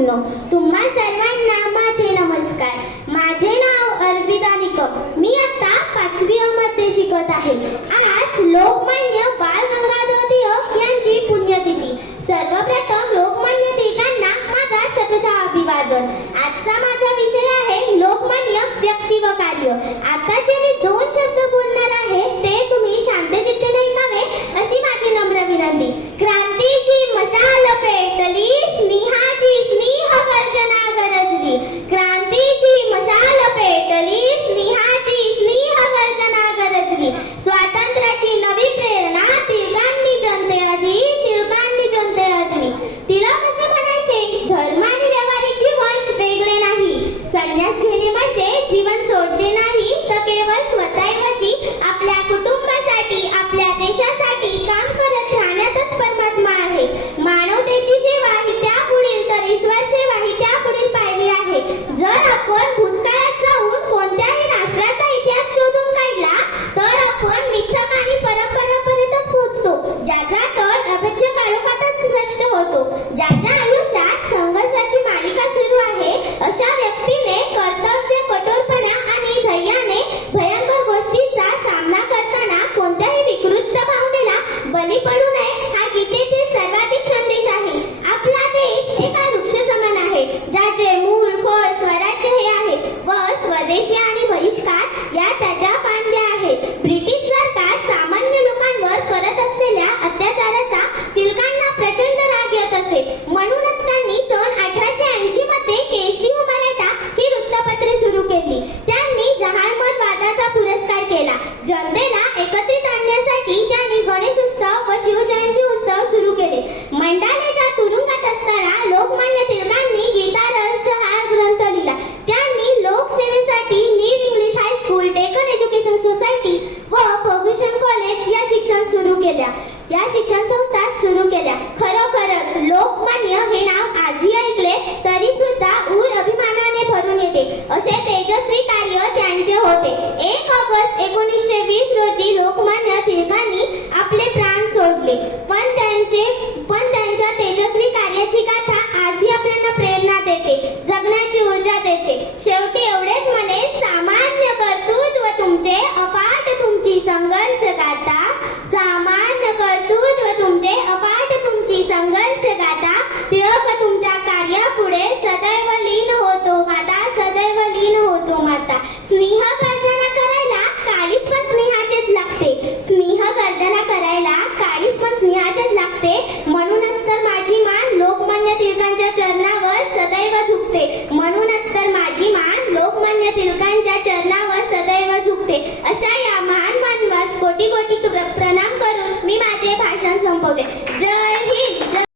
मित्रांनो तुम्हा सर्वांना माझे नमस्कार. माझे नाव अर्पिता निकम. मी आता पाचवी अ मध्ये शिकत आहे. केवळ स्वतःऐवजी आपल्या कुटुंबासाठी आपल्या देशासाठी வழிபட या शिक्षण संस्था सुरू केल्या. खरोखरच लोकमान्य हे नाव आजही ऐकले तरी सुद्धा ऊर अभिमानाने भरून येते. असे तेजस्वी कार्य त्यांचे होते. एक ऑगस्ट एकोणीसशे वीस रोजी लोकमान्य टिळकांनी आपले प्राण सोडले. पण त्यांचे पण त्यांच्या तेजस्वी कार्याची गाथा आजही आपल्याला प्रेरणा देते जगण्याची ऊर्जा देते. शेवटी एवढेच स्नेह गर्जना करायला काळीच पण स्नेहाचेच लागते. स्नेह गर्जना करायला काळीच पण स्नेहाचेच लागते. म्हणूनच तर माझी मान लोकमान्य टिळकांच्या चरणावर सदैव झुकते. म्हणूनच तर माझी मान लोकमान्य टिळकांच्या